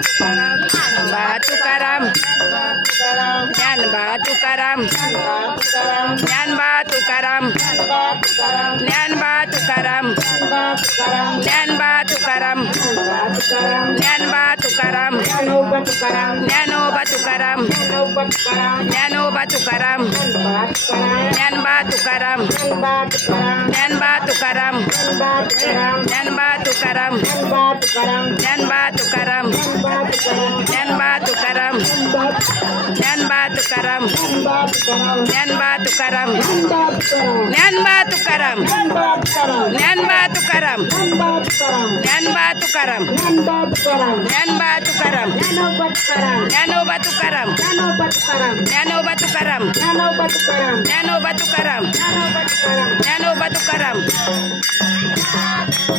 batu karam, Nyan batu karam, Nyan batu karam, Nyan batu karam, Nyan batu karam, Nyan batu karam, Nyan Mbah karam, Nyan Mbah karam, Nyan Mbah karam, Nyan batu karam, Nyan batu karam, Nyan batu karam nyan batu karam Dnyanba तुकाराम ज्ञानबा तुकाराम ज्ञानबा तुकाराम ज्ञानबा तुकाराम ज्ञानबा तुकाराम ज्ञानबा तुकाराम ज्ञानोबा तुकाराम ज्ञानोबा तुकाराम ज्ञानोबा तुकाराम ज्ञानोबा तुकाराम राधा कृष्ण